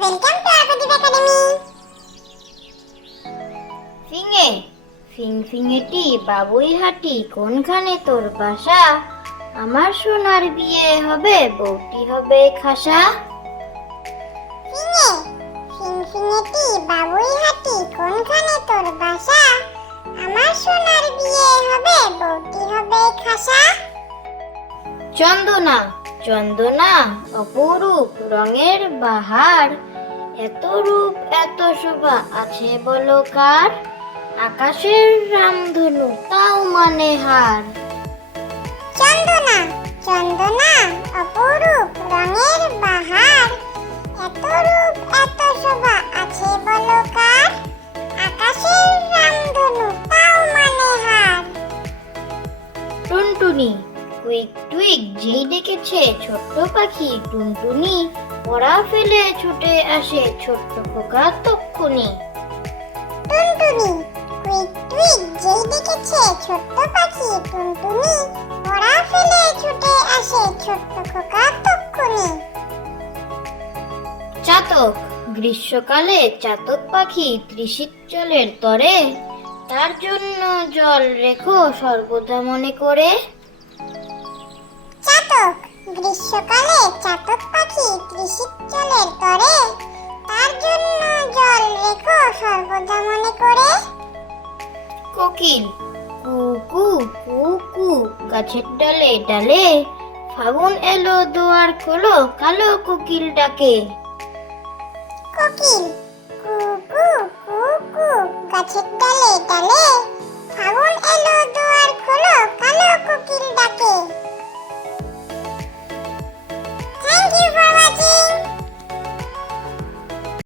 welcome to Arshdeep academy কোনখানে তোর বাসা আমার সোনার ফিঙে ফিং ফিঙেটি বাবুই হাটি কোনখানে তোর বাসা আমার সোনার বিয়ে হবে বউটি হবে খাসা চন্দনা চন্দনা অপরূপ রঙের বাহার এত রূপ এত শোভা আছে বলো কার আকাশের রামধনু তাও মানে হার চন্দনা চন্দনা অপরূপ রঙের বাহার এত রূপ এত শোভা আছে বলো কার আকাশের রামধনু তাও মানে হার টুনটুনি টুইক টুইক যেই ডেকেছে ছোট্ট পাখি টুনটুনি পড়া ফেলে ছুটে আসে ছোট্ট খোকা তক্ষুনি টুনটুনি কুইক কুইক যেই দেখেছে ছোট্ট পাখি টুনটুনি পড়া ফেলে ছুটে আসে ছোট্ট খোকা তক্ষুনি চাতক গ্রীষ্মকালে চাতক পাখি ত্রিশিক জলের তরে তার জন্য জল রেখো সর্বদা মনে করে চাতক গ্রীষ্মকালে সর্বদা মনে করে কোকিল কুকু কুকু গাছের ডালে ডালে ফাগুন এলো দুয়ার খোলো কালো কোকিল ডাকে কোকিল